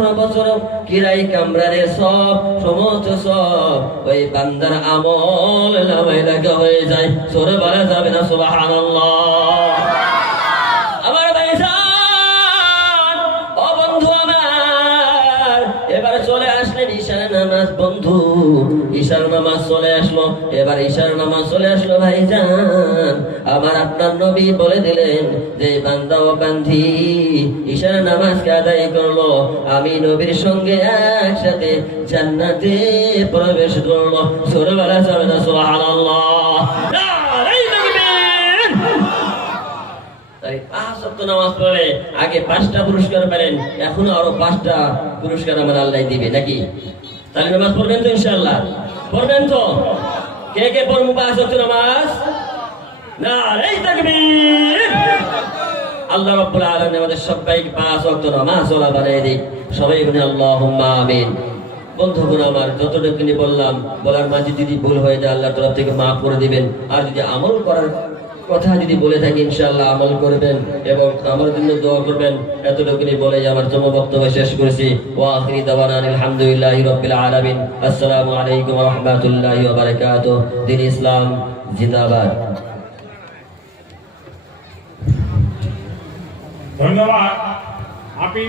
18 বছর কিরাই কামরানের সব সমস্ত সব ওই বান্দার আমল নামায় লেখা হয়ে যায়। সরে বলা যাবে না সুবহানাল্লাহ। আমার ভাইজান, ও বন্ধু আমার, এবার চলে আসলেন ঈশার নামাজ। বন্ধু, ঈশার নামাজ চলে আসলো। এবার ঈশার নামাজ চলে আসলো ভাইজান। আমার আপনার নবী বলে দিলেন যে বান্দা ও বান্ধি ঈশার নামাজকে আদায় করলো, আমি নবীর সঙ্গে একসাথে জান্নাতে প্রবেশ করলো। সূরা বলা যাবে না সুবহানাল্লাহ। তাই 5 ওয়াক্ত নামাজ পড়লে আগে 5টা পুরস্কার পেলেন, এখনো আরো 5টা পুরস্কার আমার আল্লাহ দিবে নাকি? তাহলে নামাজ পড়বেন তো ইনশাআল্লাহ? পড়বেন তো? কে কে পড়বো 5 ওয়াক্ত নামাজ? নারে তাকবীর! আল্লাহ রাব্বুল আলামিন আমাদের সবাইকে 5 ওয়াক্ত নামাজ ওলা বানিয়ে দিক। সবাই বলি আল্লাহুম্মা আমিন। বন্ধুগণ আমার, যতটুকু বললাম বলার মাঝে যদি ভুল হয়ে যায় আল্লাহর তরফ থেকে মাফ করে দিবেন। আর যদি আমল করার কথা যদি বলে থাকি ইনশাআল্লাহ আমল করবেন এবং আমার জন্য দোয়া করবেন। এতটুকুনি বলে আমার জন্য বক্তব্য শেষ করেছি। ওয়া আখিরি দাওয়ানা আলহামদুলিল্লাহি রাব্বিল আলামিন। আসসালামু আলাইকুম ওয়া রাহমাতুল্লাহি ওয়া বারাকাতুহু। দ্বীন ইসলাম জিন্দাবাদ। ধন্যবাদ। আপনি